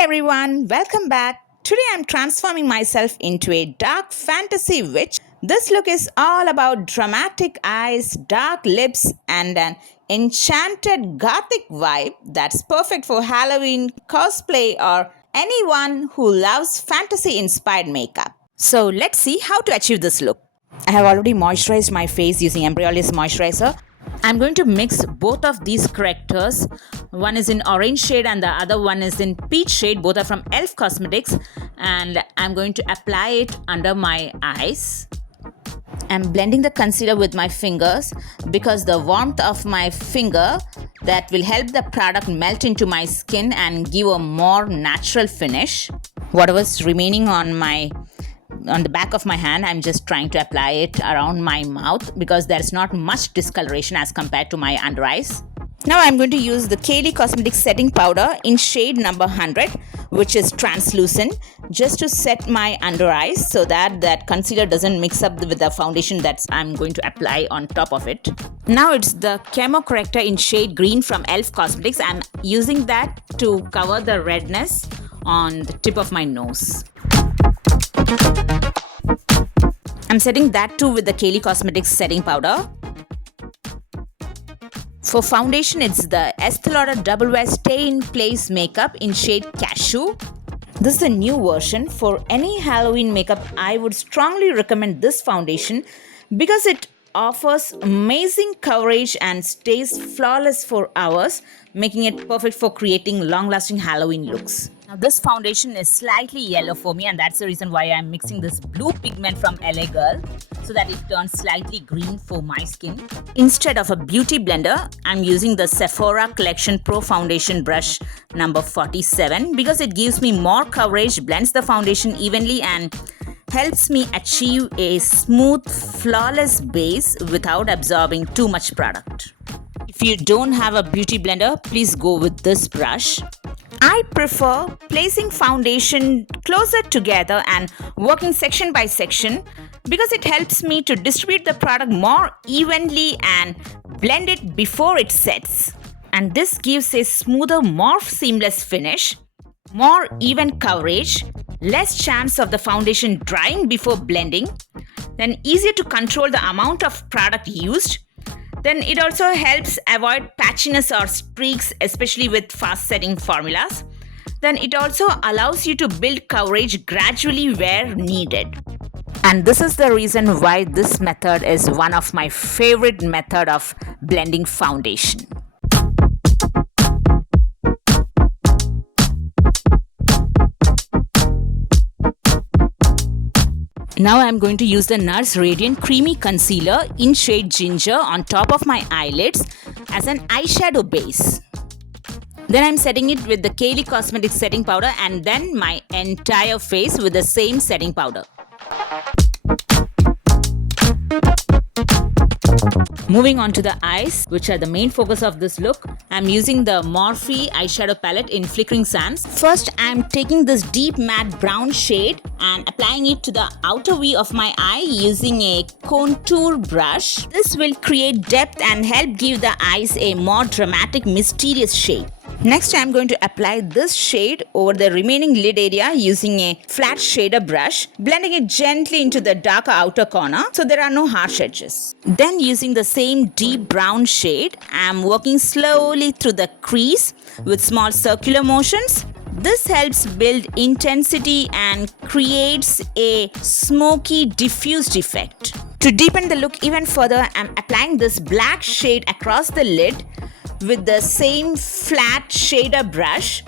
everyone, welcome back. Today I'm transforming myself into a dark fantasy witch. This look is all about dramatic eyes, dark lips, and an enchanted gothic vibe that's perfect for Halloween, cosplay, or anyone who loves fantasy inspired makeup. So let's see how to achieve this look. I have already moisturized my face using Embryolisse Moisturizer. I'm going to mix both of these correctors. One is in orange shade and the other one is in peach shade. Both are from e.l.f. Cosmetics, and I'm going to apply it under my eyes. I'm blending the concealer with my fingers because the warmth of my finger that will help the product melt into my skin and give a more natural finish. Whatever's remaining on the back of my hand, I'm just trying to apply it around my mouth because there's not much discoloration as compared to my under eyes. Now I'm going to use the Kylie Cosmetics setting powder in shade number 100, which is translucent, just to set my under eyes so that concealer doesn't mix up with the foundation that I'm going to apply on top of it. Now it's the Camo Corrector in shade green from e.l.f. Cosmetics. I'm using that to cover the redness on the tip of my nose. I'm setting that too with the Kylie Cosmetics setting powder. For foundation, it's the Estée Lauder Double Wear Stay in Place makeup in shade Cashew. This is a new version. For any Halloween makeup, I would strongly recommend this foundation because it offers amazing coverage and stays flawless for hours, making it perfect for creating long-lasting Halloween looks. Now this foundation is slightly yellow for me, and that's the reason why I'm mixing this blue pigment from LA Girl so that it turns slightly green for my skin. Instead of a beauty blender, I'm using the Sephora Collection Pro Foundation brush number 47 because it gives me more coverage, blends the foundation evenly, and helps me achieve a smooth, flawless base without absorbing too much product. If you don't have a beauty blender, please go with this brush. I prefer placing foundation closer together and working section by section because it helps me to distribute the product more evenly and blend it before it sets. And this gives a smoother, more seamless finish, more even coverage, less chance of the foundation drying before blending, then easier to control the amount of product used. Then it also helps avoid patchiness or streaks, especially with fast setting formulas. Then it also allows you to build coverage gradually where needed. And this is the reason why this method is one of my favorite method of blending foundation. Now I'm going to use the NARS Radiant Creamy Concealer in shade Ginger on top of my eyelids as an eyeshadow base. Then I'm setting it with the Kylie Cosmetics setting powder and then my entire face with the same setting powder. Moving on to the eyes, which are the main focus of this look, I'm using the Morphe eyeshadow palette in Flickering Sands. First, I'm taking this deep matte brown shade and applying it to the outer V of my eye using a contour brush. This will create depth and help give the eyes a more dramatic, mysterious shape. Next, I'm going to apply this shade over the remaining lid area using a flat shader brush, blending it gently into the darker outer corner so there are no harsh edges. Then using the same deep brown shade, I'm working slowly through the crease with small circular motions. This helps build intensity and creates a smoky, diffused effect. To deepen the look even further, I'm applying this black shade across the lid with the same flat shader brush,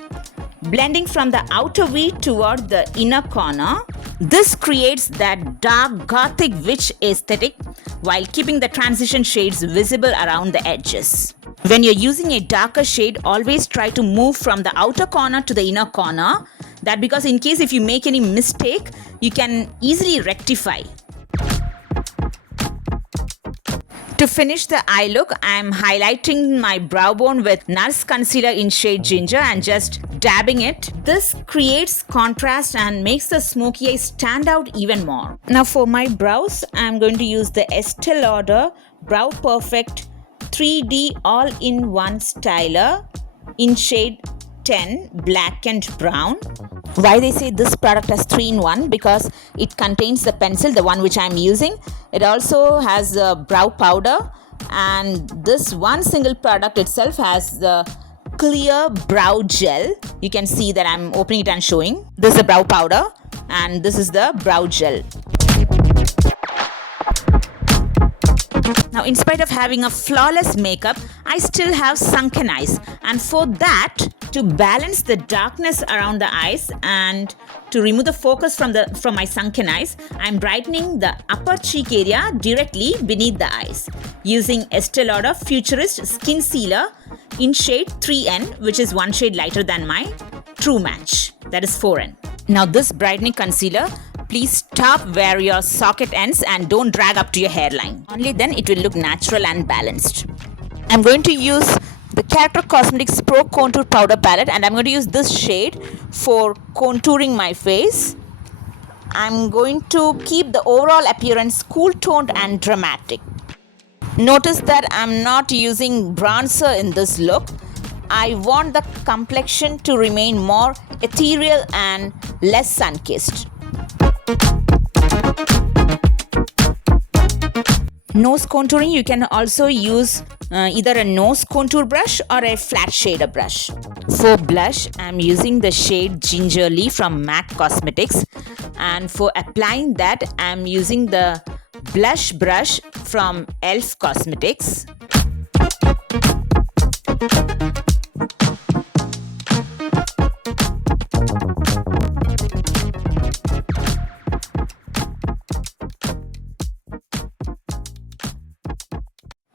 blending from the outer V toward the inner corner. This creates that dark gothic witch aesthetic while keeping the transition shades visible around the edges. When you're using a darker shade, always try to move from the outer corner to the inner corner. That because in case if you make any mistake, you can easily rectify. To finish the eye look, I'm highlighting my brow bone with NARS concealer in shade Ginger and just dabbing it. This creates contrast and makes the smoky eye stand out even more. Now for my brows, I'm going to use the Estée Lauder Brow Perfect 3D All-in-One Styler in shade 10 Black and Brown. Why they say this product has 3-in-1? Because it contains the pencil, the one which I'm using. It also has the brow powder, and this one single product itself has the clear brow gel. You can see that I'm opening it and showing. This is the brow powder and this is the brow gel. Now, in spite of having a flawless makeup, I still have sunken eyes, and for that, to balance the darkness around the eyes and to remove the focus from my sunken eyes, I'm brightening the upper cheek area directly beneath the eyes using Estée Lauder Futurist Skincealer in shade 3N, which is one shade lighter than my True Match, that is 4N. Now, this brightening concealer, please stop where your socket ends and don't drag up to your hairline. Only then it will look natural and balanced. I'm going to use the Character Cosmetics Pro Contour Powder Palette, and I'm going to use this shade for contouring my face. I'm going to keep the overall appearance cool toned and dramatic. Notice that I'm not using bronzer in this look. I want the complexion to remain more ethereal and less sun-kissed. Nose contouring, you can also use either a nose contour brush or a flat shader brush. For blush, I'm using the shade Gingerly from MAC Cosmetics, and for applying that, I'm using the blush brush from e.l.f. Cosmetics.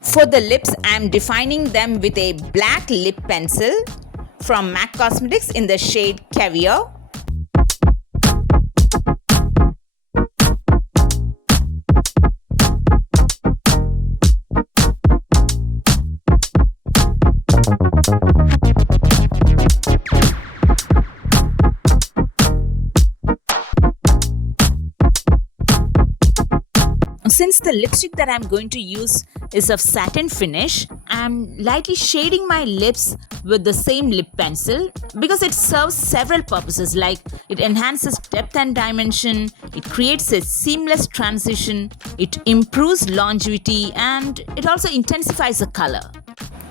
For the lips, I am defining them with a black lip pencil from MAC Cosmetics in the shade Caviar. Since the lipstick that I'm going to use is of satin finish, I'm lightly shading my lips with the same lip pencil because it serves several purposes, like it enhances depth and dimension, it creates a seamless transition, it improves longevity, and it also intensifies the color.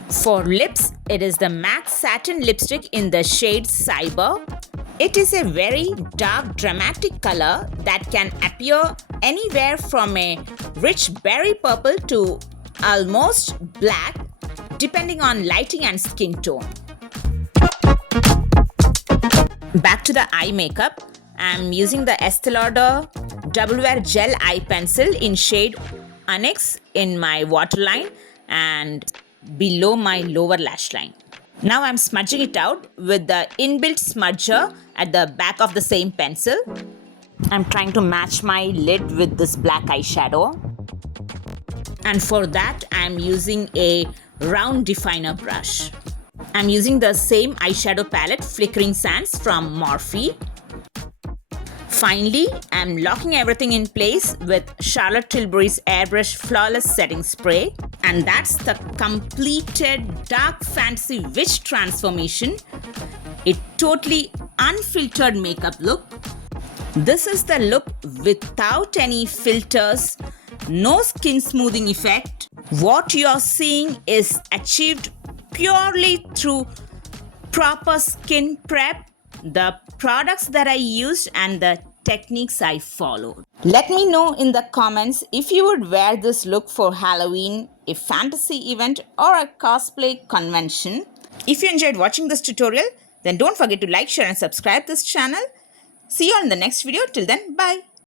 For lips, it is the MAC Satin Lipstick in the shade Cyber. It is a very dark, dramatic color that can appear anywhere from a rich berry purple to almost black, depending on lighting and skin tone. Back to the eye makeup, I'm using the Estée Lauder Double Wear Gel Eye Pencil in shade Onyx in my waterline and below my lower lash line. Now I'm smudging it out with the inbuilt smudger at the back of the same pencil. I'm trying to match my lid with this black eyeshadow. And for that, I'm using a round definer brush. I'm using the same eyeshadow palette, Flickering Sands from Morphe. Finally, I'm locking everything in place with Charlotte Tilbury's Airbrush Flawless Setting Spray. And that's the completed Dark Fantasy Witch transformation. A totally unfiltered makeup look. This is the look without any filters, no skin smoothing effect. What you're seeing is achieved purely through proper skin prep, the products that I used, and the techniques I followed. Let me know in the comments if you would wear this look for Halloween, a fantasy event, or a cosplay convention. If you enjoyed watching this tutorial, then don't forget to like, share, and subscribe this channel. See you all in the next video. Till then, bye.